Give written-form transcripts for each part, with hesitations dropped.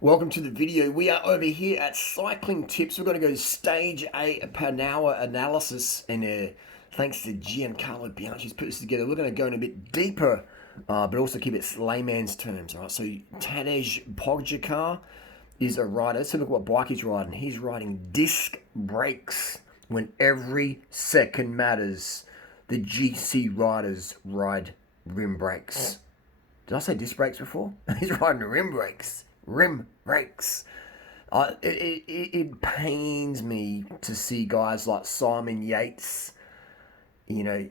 Welcome to the video. We are over here at Cycling Tips. We're going to go stage A per hour analysis, and thanks to Giancarlo Bianchi's put this together. We're going to go in a bit deeper, but also keep it layman's terms. All right. So Tadej Pokacar is a rider. Let's have a look at what bike he's riding. He's riding disc brakes when every second matters. The GC riders ride rim brakes. Did I say disc brakes before? He's riding rim brakes. Rim brakes. It pains me to see guys like Simon Yates, and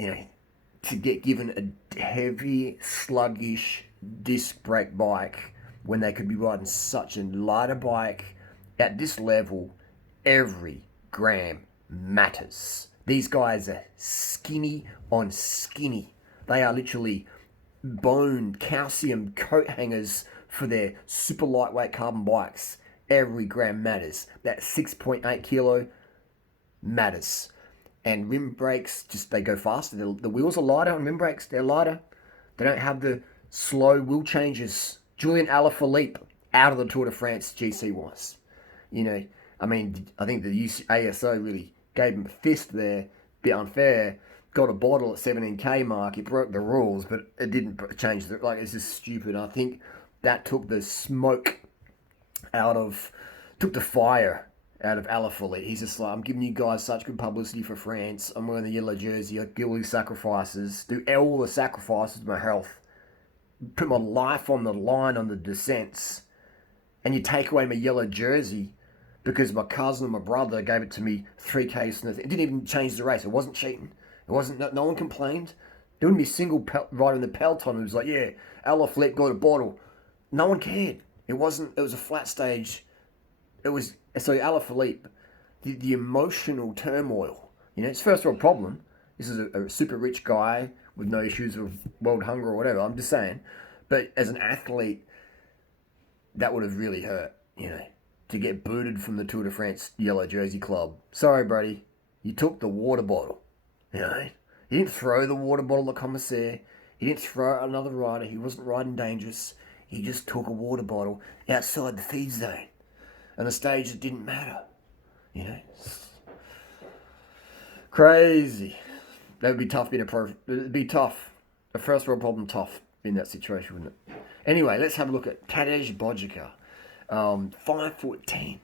to get given a heavy, sluggish disc brake bike when they could be riding such a lighter bike at this level. Every gram matters. These guys are skinny on skinny. They are literally bone calcium coat hangers for their super lightweight carbon bikes. Every gram matters. That 6.8 kilo matters. And rim brakes, they go faster. The wheels are lighter on rim brakes. They're lighter. They don't have the slow wheel changes. Julian Alaphilippe out of the Tour de France GC wise. I think the ASO really gave him a fist there. Bit unfair. Got a bottle at 17k mark. It broke the rules, but it didn't change the, it's just stupid. I think that took the took the fire out of Alaphilippe. He's just like, I'm giving you guys such good publicity for France. I'm wearing the yellow jersey. I do all these sacrifices. Do all the sacrifices of my health. Put my life on the line on the descents. And you take away my yellow jersey because my cousin or my brother gave it to me 3Ks. It didn't even change the race. It wasn't cheating. It wasn't. No one complained. There wouldn't be a single rider in the peloton who was like, yeah, Alaphilippe got a bottle. No one cared. It wasn't. It was a flat stage. Alaphilippe, the emotional turmoil. It's first world problem. This is a super rich guy with no issues of world hunger or whatever. I'm just saying. But as an athlete, that would have really hurt. To get booted from the Tour de France yellow jersey club. Sorry, buddy. You took the water bottle. He didn't throw the water bottle at the commissaire. He didn't throw it at another rider. He wasn't riding dangerous. He just took a water bottle outside the feed zone. And the stage, it didn't matter. Crazy. That would be tough being a pro. It'd be tough. A first world problem tough in that situation, wouldn't it? Anyway, let's have a look at Tadej Pokacar. 5'10",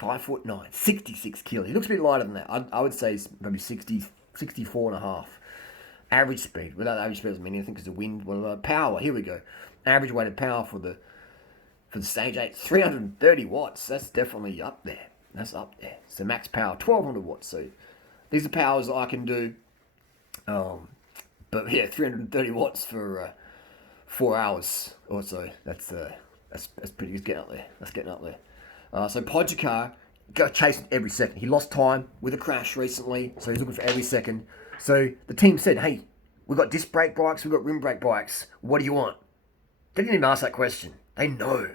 5'9", 66 kilos. He looks a bit lighter than that. I would say he's maybe 60, 64 and a half. Average speed. Without average speed doesn't mean anything because the wind. Power. Here we go. Average weighted power for the stage 8, 330 watts. That's definitely up there. That's up there. So max power, 1200 watts. So these are powers that I can do. But yeah, 330 watts for 4 hours or so. That's pretty good. Getting up there. That's getting up there. So Pokacar got chasing every second. He lost time with a crash recently, so he's looking for every second. So the team said, "Hey, we've got disc brake bikes, we've got rim brake bikes. What do you want?" They didn't even ask that question. They know.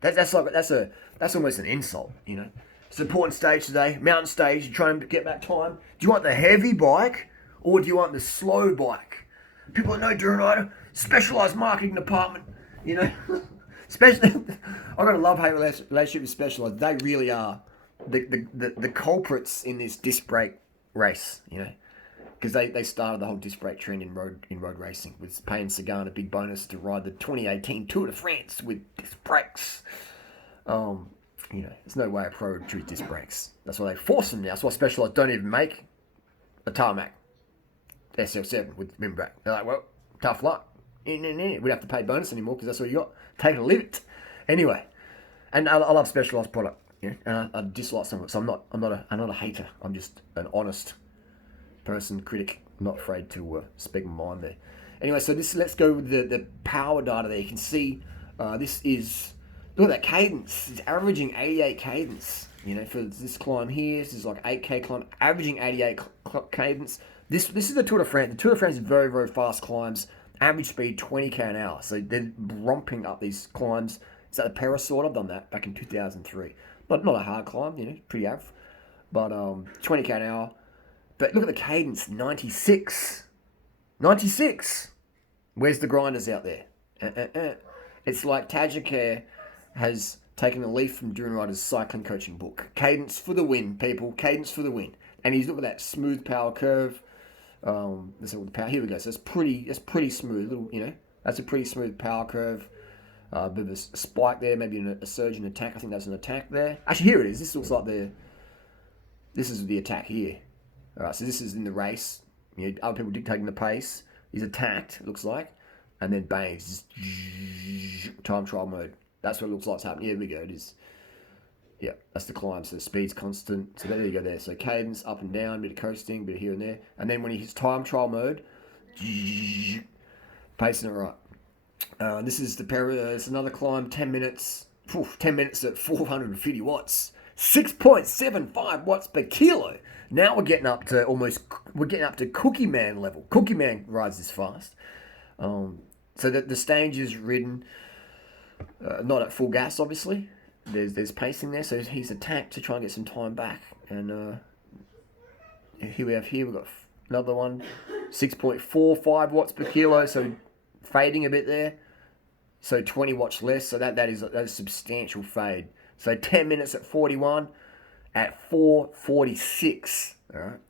That's almost an insult. It's an important stage today, mountain stage. You're trying to get back time. Do you want the heavy bike or do you want the slow bike? People that know durianrider, specialized marketing department. Especially, I've got a love-hate relationship with Specialized. They really are the culprits in this disc brake race, because they started the whole disc brake trend in road racing, with paying Sagan a big bonus to ride the 2018 Tour de France with disc brakes. There's no way a pro would choose disc brakes. That's why they force them now. That's why Specialized don't even make a tarmac SL7 with rim brake. They're like, well, tough luck. We don't have to pay bonus anymore because that's all you got. Take it or leave it. Anyway, and I love Specialized product, and I dislike some of it. So I'm not a hater. I'm just an honest person, critic. I'm not afraid to speak my mind there. Anyway, so let's go with the power data there. You can see this is, look at that cadence. It's averaging 88 cadence. For this climb here, this is like 8k climb, averaging 88 cadence. This is the Tour de France. The Tour de France is very, very fast climbs. Average speed 20k an hour. So they're romping up these climbs. Is that the Parasort? I've done that back in 2003. Not a hard climb, pretty average. But 20k an hour. But look at the cadence, 96. 96. Where's the grinders out there? It's like Tajik has taken a leaf from durianrider's cycling coaching book. Cadence for the win, people. Cadence for the win. And he's looking at that smooth power curve. Let's see what the power. Here we go. So it's pretty smooth. That's a pretty smooth power curve. A bit of a spike there, maybe a surge in attack. I think that's an attack there. Actually, here it is. This looks like this is the attack here. All right, so this is in the race. Other people dictating the pace. He's attacked, it looks like, and then bang, it's just time trial mode. That's what it looks like it's happening. Here we go. It is. Yeah, that's the climb. So the speed's constant. So there you go. There. So cadence up and down, bit of coasting, bit of here and there, and then when he hits time trial mode, pacing it right. This is it's another climb, 10 minutes. 10 minutes at 450 watts. 6.75 watts per kilo. Now we're getting up to Cookie Man level. Cookie Man rides this fast. So that the stage is ridden, not at full gas, obviously. There's pacing there, so he's attacked to try and get some time back. And we've got another one, 6.45 watts per kilo, so fading a bit there. So 20 watts less, so that is a substantial fade. So 10 minutes at 41 at 4:46, all right?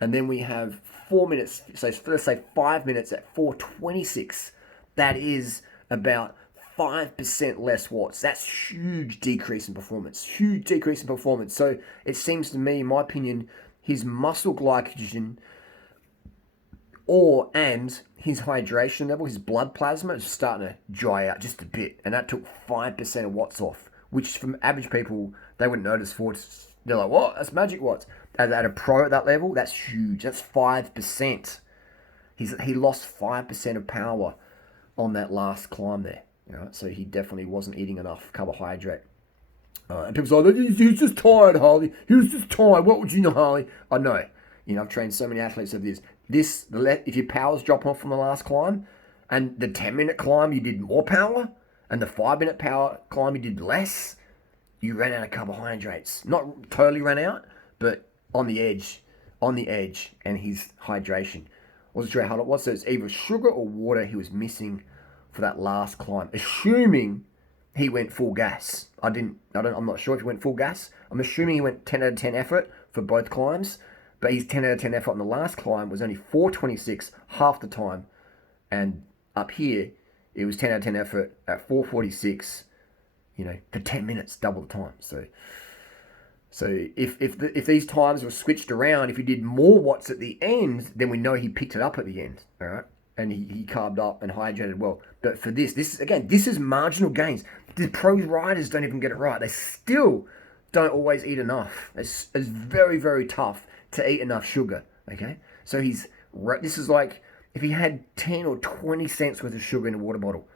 And then we have 4 minutes, so let's say 5 minutes at 4:26. That is about 5% less watts. That's huge decrease in performance. Huge decrease in performance. So it seems to me, in my opinion, his muscle glycogen and his hydration level, his blood plasma is starting to dry out just a bit. And that took 5% of watts off, which from average people, they wouldn't notice for. They're like, what? That's magic watts. At a pro at that level, that's huge. That's 5%. He lost 5% of power on that last climb there. All right? So he definitely wasn't eating enough carbohydrate. And people say, he's just tired, Harley. He was just tired. What would you know, Harley? I know. I've trained so many athletes of this. If your power's dropping off from the last climb, and the 10-minute climb you did more power, and the 5-minute power climb you did less, you ran out of carbohydrates. Not totally ran out, but on the edge, and his hydration. Wasn't sure how it was. So it's either sugar or water he was missing for that last climb. Assuming he went full gas. I'm not sure if he went full gas. I'm assuming he went 10 out of 10 effort for both climbs. But his 10 out of 10 effort on the last climb was only 4:26, half the time. And up here, it was 10 out of 10 effort at 4:46, for 10 minutes, double the time. So if these times were switched around, if he did more watts at the end, then we know he picked it up at the end, all right? And he carved up and hydrated well. But for this is marginal gains. The pro riders don't even get it right. They still don't always eat enough. It's very, very tough to eat enough sugar, okay? So this is like if he had 10 or 20 cents worth of sugar in a water bottle,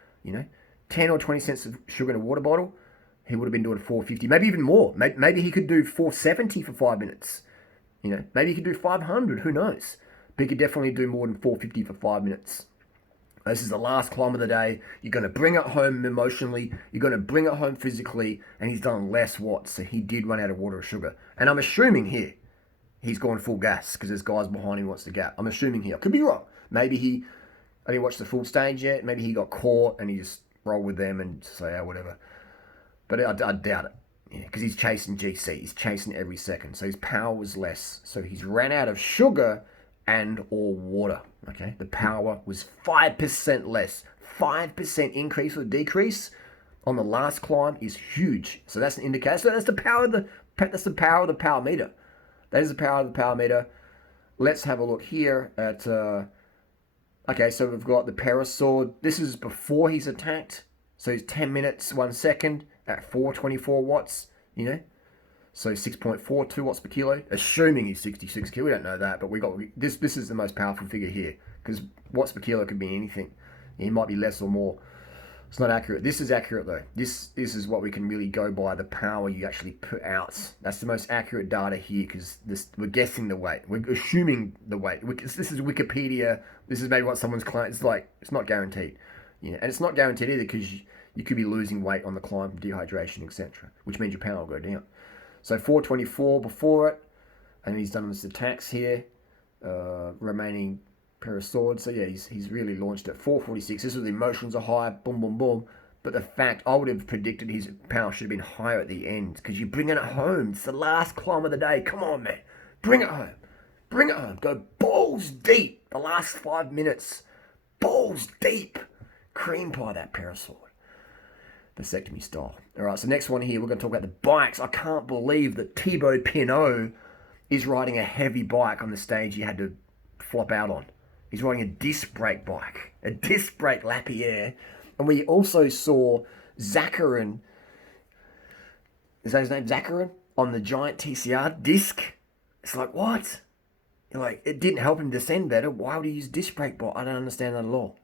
10 or 20 cents of sugar in a water bottle, he would have been doing 450, maybe even more. Maybe he could do 470 for 5 minutes. Maybe he could do 500, who knows? But he could definitely do more than 450 for 5 minutes. This is the last climb of the day. You're going to bring it home emotionally. You're going to bring it home physically. And he's done less watts, so he did run out of water or sugar. And I'm assuming here, he's gone full gas because there's guys behind him who wants to gap. I'm assuming here. I could be wrong. Maybe I didn't watch the full stage yet. Maybe he got caught and he just rolled with them and say, whatever. But I doubt it. Because he's chasing GC. He's chasing every second. So his power was less. So he's ran out of sugar and or water. Okay? The power was 5% less. 5% increase or decrease on the last climb is huge. So that's an indicator. So that's the power of the power meter. That is the power of the power meter. Let's have a look here at, okay, so we've got the Parasword. This is before he's attacked. So he's 10 minutes, 1 second at 424 watts, So 6.42 watts per kilo, assuming he's 66 kilo. We don't know that, but we got this. This is the most powerful figure here because watts per kilo could be anything. It might be less or more. It's not accurate. This is accurate though. This is what we can really go by, the power you actually put out. That's the most accurate data here because we're guessing the weight. We're assuming the weight. This is Wikipedia. This is maybe what someone's claim. It's not guaranteed. And it's not guaranteed either because you could be losing weight on the climb, dehydration, etc., which means your power will go down. So 424 before it, and he's done his attacks here, remaining pair of swords. So yeah, he's really launched at 446. This is the emotions are high, boom, boom, boom. But the fact, I would have predicted his power should have been higher at the end because you're bringing it home. It's the last climb of the day. Come on, man. Bring it home. Bring it home. Go balls deep. The last 5 minutes. Balls deep. Cream pie that parasol. Vasectomy style. All right, so next one here, we're going to talk about the bikes. I can't believe that Thibaut Pinot is riding a heavy bike on the stage he had to flop out on. He's riding a disc brake bike, a disc brake Lapierre. And we also saw Zakarin, is that his name, Zakarin, on the giant TCR disc. It's like, what? You're like, it didn't help him descend better. Why would he use disc brake bike? I don't understand that at all.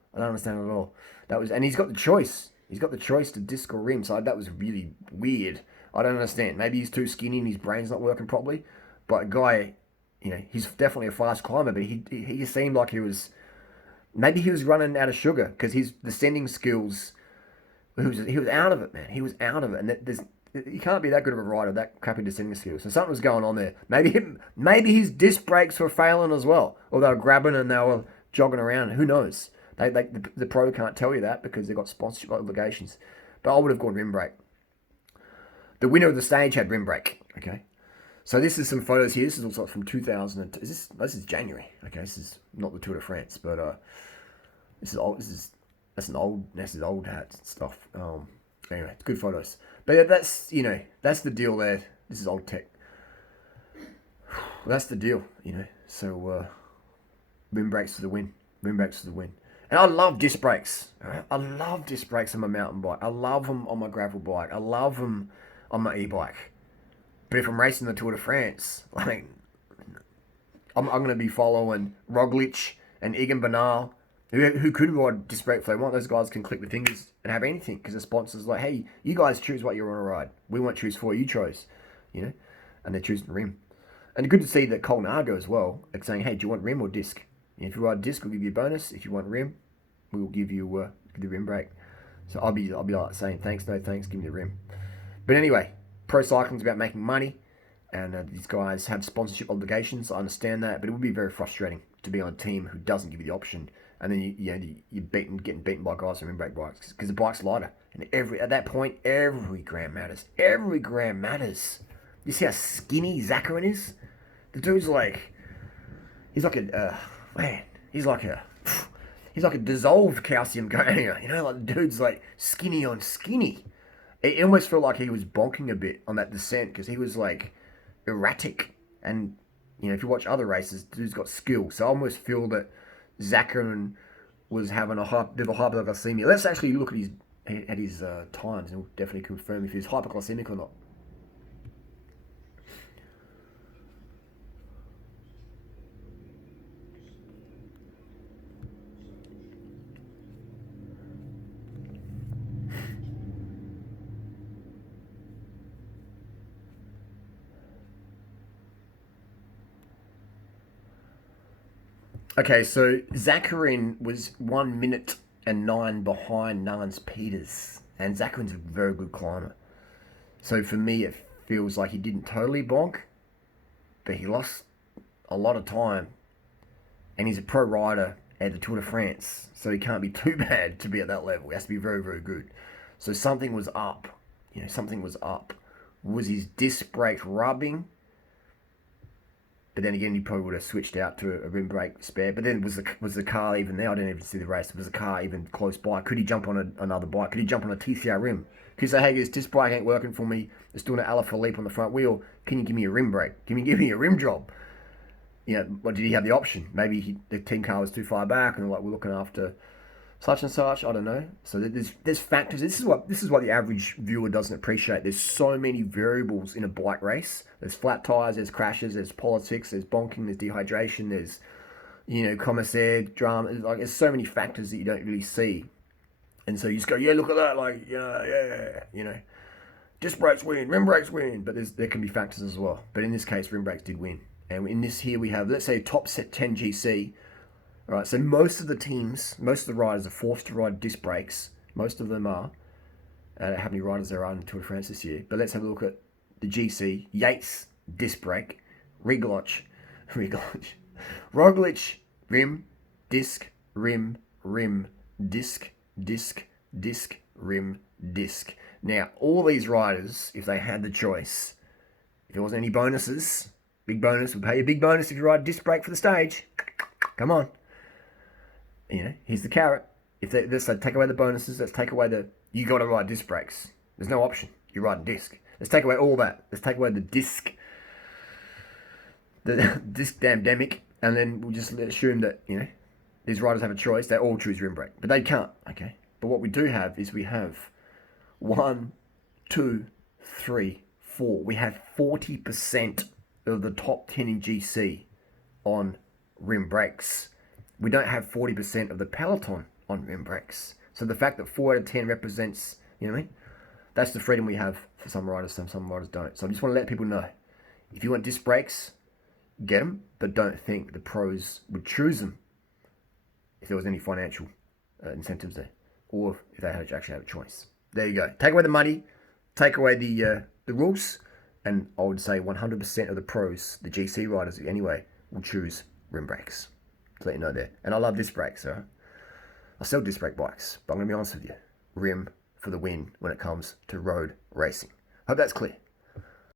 That was, and he's got the choice. He's got the choice to disc or rim, so that was really weird. I don't understand. Maybe he's too skinny and his brain's not working properly. But a guy, he's definitely a fast climber, but he seemed like maybe he was running out of sugar because his descending skills, he was out of it, man. He was out of it, and you can't be that good of a rider with that crappy descending skills. So something was going on there. Maybe his disc brakes were failing as well, or they were grabbing and they were jogging around. Who knows? The pro can't tell you that because they've got sponsorship obligations. But I would have gone rim brake. The winner of the stage had rim brake. Okay, so this is some photos here. This is also from 2002. This is January. Okay, this is not the Tour de France, but this is old. That's old hat stuff. Anyway, it's good photos. But yeah, that's the deal there. This is old tech. That's the deal. So rim brakes for the win. Rim brakes for the win. And I love disc brakes. Right? I love disc brakes on my mountain bike. I love them on my gravel bike. I love them on my e-bike. But if I'm racing the Tour de France, I'm going to be following Roglic and Egan Bernal, who could ride disc brake if they want. Those guys can click the fingers and have anything because the sponsor's like, hey, you guys choose what you want to ride. We won't choose for you. You chose, and they're choosing rim. And good to see that Colnago as well, like saying, hey, do you want rim or disc? If you ride disc, we'll give you a bonus. If you want rim, we will give you the rim brake. So I'll be like saying thanks, no thanks, give me the rim. But anyway, pro cycling's about making money, and these guys have sponsorship obligations. I understand that, but it would be very frustrating to be on a team who doesn't give you the option, and then you're getting beaten by guys on rim brake bikes because the bike's lighter. And at that point, every gram matters. Every gram matters. You see how skinny Zakarin is? The dude's like, he's like a dissolved calcium granular, like the dude's like skinny on skinny. It almost felt like he was bonking a bit on that descent because he was like erratic. And if you watch other races, the dude's got skill. So I almost feel that Zakarin was having a bit of a hypoglycemia. Let's actually look at his times, and we'll definitely confirm if he's hypoglycemic or not. Okay, so Zakarin was 1 minute and 9 behind Nans Peters. And Zakarin's a very good climber. So for me, it feels like he didn't totally bonk, but he lost a lot of time. And he's a pro rider at the Tour de France. So he can't be too bad to be at that level. He has to be very, very good. So something was up. Something was up. Was his disc brake rubbing? But then again, he probably would have switched out to a rim brake spare. But then was the car even there? I didn't even see the race. Was the car even close by? Could he jump on another bike? Could he jump on a TCR rim? Could he say, hey, this disc brake ain't working for me. It's doing an Alaphilippe on the front wheel. Can you give me a rim brake? Give me a rim job? Or did he have the option? Maybe the team car was too far back and we're looking after such and such. I don't know. So there's factors. This is what the average viewer doesn't appreciate. There's so many variables in a bike race. There's flat tires, there's crashes, there's politics, there's bonking, there's dehydration, there's commissaire drama. There's so many factors that you don't really see. And so you just go, yeah, look at that, disc brakes win, rim brakes win. But there can be factors as well. But in this case, rim brakes did win. And in this here we have, let's say, top set 10 GC. All right, so most of the riders are forced to ride disc brakes. Most of them are. How many riders there are in Tour de France this year? But let's have a look at the GC. Yates, disc brake. Roglic, rim, disc, rim, disc, disc, disc, rim, disc. Now, all these riders, if they had the choice, if there wasn't any bonuses, big bonus, we'll pay you a big bonus if you ride disc brake for the stage. Come on. Here's the carrot. If let's take away the bonuses, let's take away you got to ride disc brakes. There's no option. You're riding disc. Let's take away all that. Let's take away the disc damdemic, and then we'll just assume that, these riders have a choice. They all choose rim brake, but they can't, okay? But what we do have is we have 1, 2, 3, 4. We have 40% of the top 10 in GC on rim brakes. We don't have 40% of the peloton on rim brakes. So the fact that 4 out of 10 represents, that's the freedom we have for some riders, some riders don't. So I just want to let people know, if you want disc brakes, get them, but don't think the pros would choose them if there was any financial incentives there, or if they actually had a choice. There you go. Take away the money, take away the rules, and I would say 100% of the pros, the GC riders anyway, will choose rim brakes. To let you know there. And I love disc brakes, so I sell disc brake bikes, but I'm going to be honest with you, rim for the win when it comes to road racing. Hope that's clear.